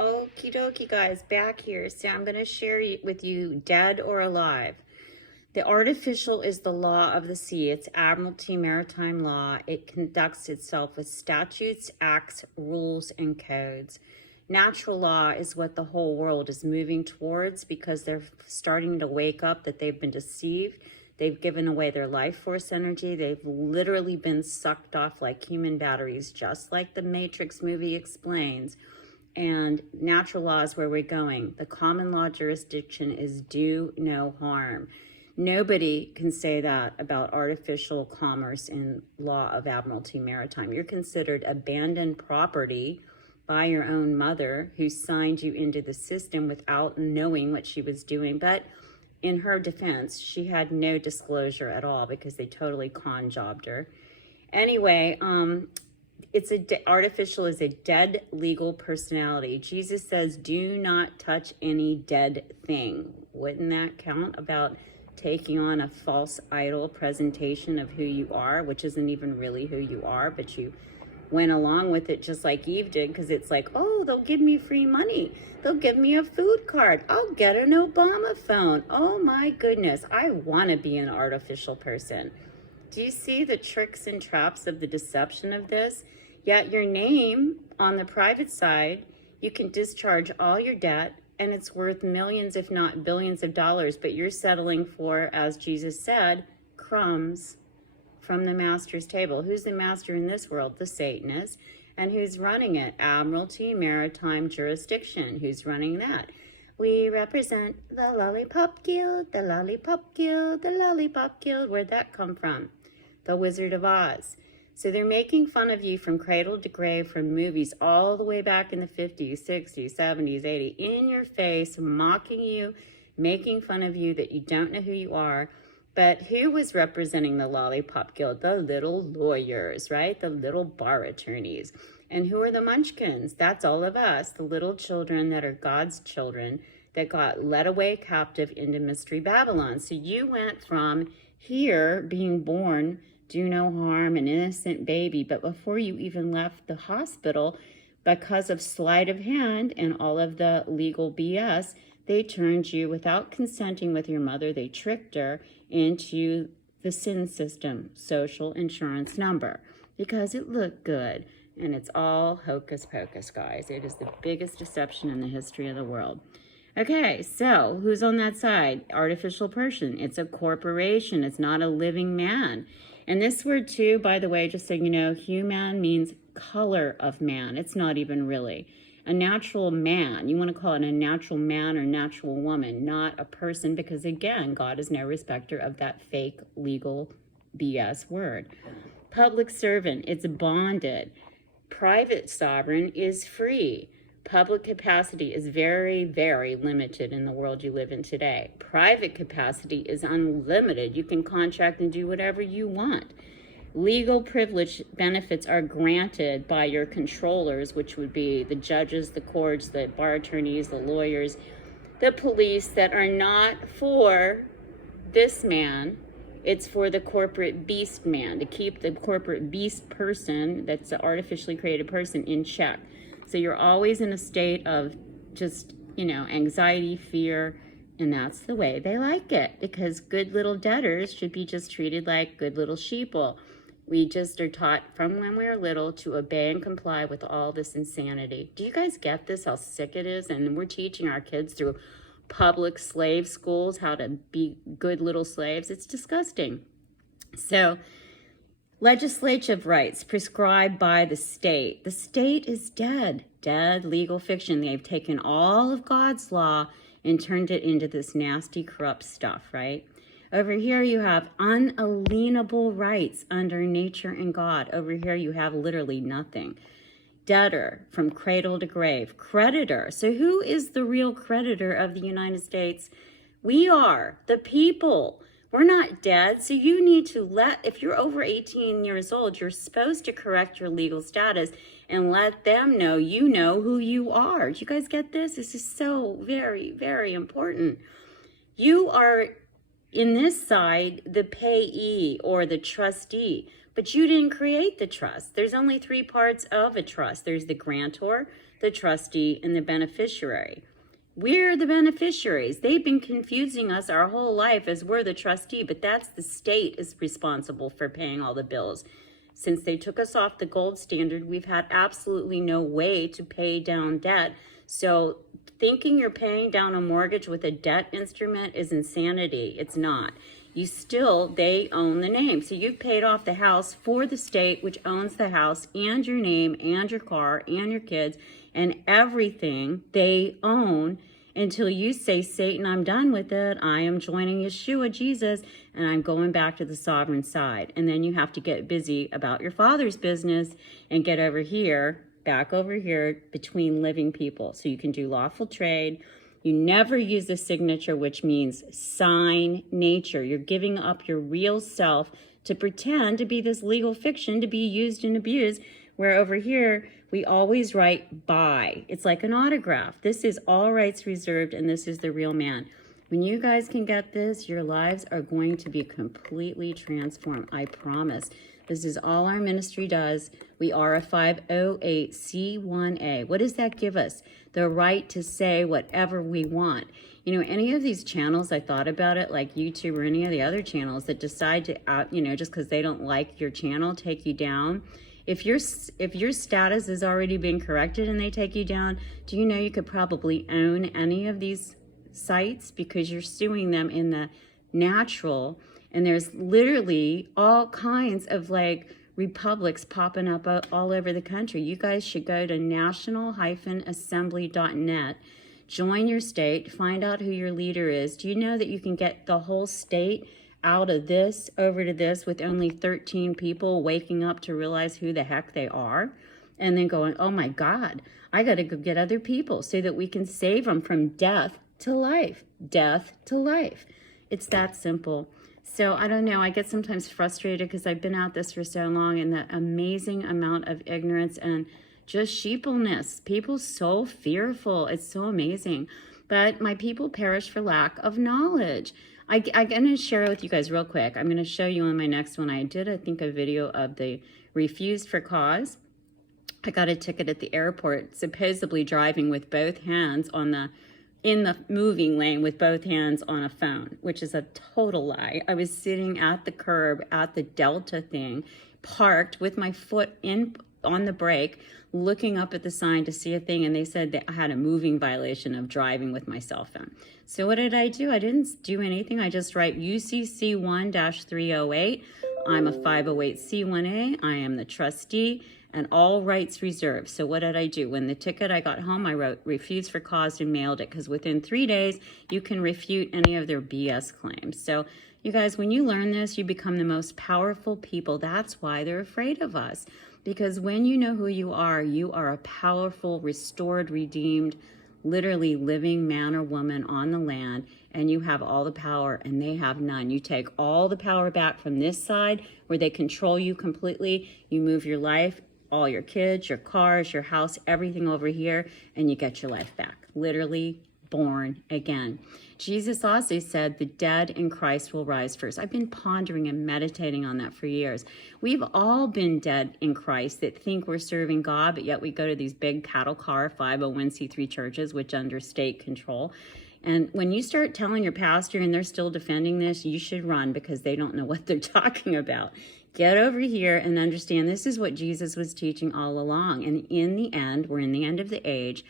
Okie dokie, guys, back here. So I'm going to share with you dead or alive. The artificial is the law of the sea. It's Admiralty Maritime Law. It conducts itself with statutes, acts, rules, and codes. Natural law is what the whole world is moving towards because they're starting to wake up that they've been deceived. They've given away their life force energy. They've literally been sucked off like human batteries, just like the Matrix movie explains. And natural law is where we're going. The common law jurisdiction is do no harm. Nobody can say that about artificial commerce in law of Admiralty Maritime. You're considered abandoned property by your own mother who signed you into the system without knowing what she was doing. But in her defense, she had no disclosure at all because they totally con jobbed her. Anyway, artificial is a dead legal personality. Jesus says, do not touch any dead thing. Wouldn't that count about taking on a false idol presentation of who you are, which isn't even really who you are, but you went along with it just like Eve did, because it's like, oh, they'll give me free money. They'll give me a food card. I'll get an Obama phone. Oh my goodness, I want to be an artificial person. Do you see the tricks and traps of the deception of this? Yet your name on the private side, you can discharge all your debt and it's worth millions, if not billions of dollars, but you're settling for, as Jesus said, crumbs from the master's table. Who's the master in this world? The Satanist. And who's running it? Admiralty Maritime Jurisdiction. Who's running that? We represent the Lollipop Guild, the Lollipop Guild, the Lollipop Guild. Where'd that come from? The Wizard of Oz. So they're making fun of you from cradle to grave, from movies all the way back in the 50s, 60s, 70s, 80s, in your face, mocking you, making fun of you that you don't know who you are. But who was representing the Lollipop Guild? The little lawyers, right? The little bar attorneys. And who are the munchkins? That's all of us, the little children that are God's children that got led away captive into Mystery Babylon. So you went from here being born, do no harm, an innocent baby, but before you even left the hospital, because of sleight of hand and all of the legal BS, they turned you, without consenting with your mother, they tricked her into the sin system, social insurance number, because it looked good. And it's all hocus pocus, guys. It is the biggest deception in the history of the world. Okay, so who's on that side? Artificial person. It's a corporation. It's not a living man. And this word too, by the way, just so you know, human means color of man. It's not even really a natural man. You want to call it a natural man or natural woman, not a person, because again, God is no respecter of that fake legal BS word. Public servant, it's bonded. Private sovereign is free. Public capacity is very, very limited in the world you live in today. Private capacity is unlimited. You can contract and do whatever you want. Legal privilege benefits are granted by your controllers, which would be the judges, the courts, the bar attorneys, the lawyers, the police, that are not for this man. It's for the corporate beast man, to keep the corporate beast person, that's the artificially created person, in check. So you're always in a state of just, anxiety, fear, and that's the way they like it, because good little debtors should be just treated like good little sheeple. We just are taught from when we're little to obey and comply with all this insanity. Do you guys get this, how sick it is? And we're teaching our kids through public slave schools how to be good little slaves. It's disgusting. So, legislative rights prescribed by the state. The state is dead legal fiction. They've taken all of God's law and turned it into this nasty, corrupt stuff, right? Over here you have unalienable rights under nature and God. Over here you have literally nothing. Debtor, from cradle to grave. Creditor. So who is the real creditor of the United States? We are, the people. We're not dead, so you need to if you're over 18 years old, you're supposed to correct your legal status and let them know you know who you are. Do you guys get this? This is so very, very important. You are, in this side, the payee or the trustee, but you didn't create the trust. There's only three parts of a trust. There's the grantor, the trustee and the beneficiary. We're the beneficiaries. They've been confusing us our whole life as we're the trustee, but that's the state is responsible for paying all the bills. Since they took us off the gold standard, we've had absolutely no way to pay down debt. So thinking you're paying down a mortgage with a debt instrument is insanity. It's not. They own the name. So you've paid off the house for the state, which owns the house and your name and your car and your kids and everything they own, until you say, Satan, I'm done with it. I am joining Yeshua, Jesus, and I'm going back to the sovereign side. And then you have to get busy about your Father's business and get over here, back over here between living people. So you can do lawful trade. You never use the signature, which means sign nature. You're giving up your real self to pretend to be this legal fiction to be used and abused, where over here, we always write by. It's like an autograph. This is all rights reserved, and this is the real man. When you guys can get this, your lives are going to be completely transformed. I promise. This is all our ministry does. We are a 508c1a. What does that give us? The right to say whatever we want. You know, any of these channels, I thought about it, like YouTube or any of the other channels that decide to, just because they don't like your channel, take you down. If your status has already been corrected and they take you down, do you know you could probably own any of these sites because you're suing them in the natural? And there's literally all kinds of like republics popping up all over the country. You guys should go to national-assembly.net, join your state, find out who your leader is. Do you know that you can get the whole state out of this over to this with only 13 people waking up to realize who the heck they are, and then going, oh my God, I got to go get other people so that we can save them from death to life. Death to life. It's that simple. So I don't know, I get sometimes frustrated because I've been at this for so long, and the amazing amount of ignorance and just sheepleness. People so fearful. It's so amazing. But my people perish for lack of knowledge. I'm going to share it with you guys real quick. I'm going to show you in my next one. I did, I think, a video of the refused for cause. I got a ticket at the airport, supposedly driving with both hands in the moving lane with both hands on a phone, which is a total lie. I was sitting at the curb at the Delta thing, parked with my foot on the brake, looking up at the sign to see a thing, and they said that I had a moving violation of driving with my cell phone. So what did I do? I didn't do anything. I just write UCC 1-308. I'm a 508c1a. I am the trustee, and all rights reserved. So what did I do? When the ticket I got home, I wrote refused for cause and mailed it, because within 3 days, you can refute any of their BS claims. So you guys, when you learn this, you become the most powerful people. That's why they're afraid of us. Because when you know who you are a powerful, restored, redeemed, literally living man or woman on the land, and you have all the power and they have none. You take all the power back from this side where they control you completely. You move your life, all your kids, your cars, your house, everything over here, and you get your life back. Literally born again. Jesus also said the dead in Christ will rise first. I've been pondering and meditating on that for years. We've all been dead in Christ that think we're serving God, but yet we go to these big cattle car 501c3 churches, which under state control. And when you start telling your pastor and they're still defending this, you should run, because they don't know what they're talking about. Get over here and understand this is what Jesus was teaching all along. And in the end, we're in the end of the age,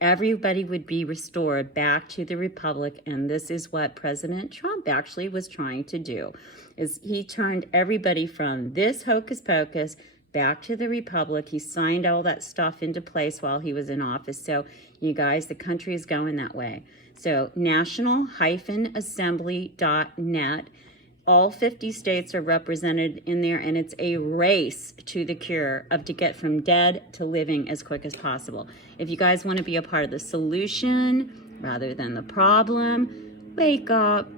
everybody would be restored back to the republic. And this is what President Trump actually was trying to do, is he turned everybody from this hocus pocus back to the republic. He signed all that stuff into place while he was in office. So you guys, the country is going that way. So national-assembly.net. All 50 states are represented in there, and it's a race to the cure to get from dead to living as quick as possible. If you guys want to be a part of the solution rather than the problem, wake up.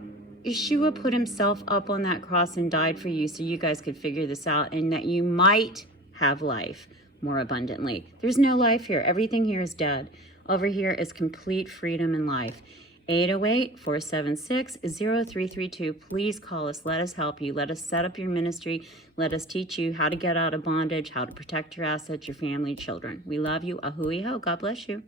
Yeshua put himself up on that cross and died for you so you guys could figure this out, and that you might have life more abundantly. There's no life here. Everything here is dead. Over here is complete freedom and life. 808-476-0332. Please call us. Let us help you. Let us set up your ministry. Let us teach you how to get out of bondage, how to protect your assets, your family, children. We love you. Ahui ho. God bless you.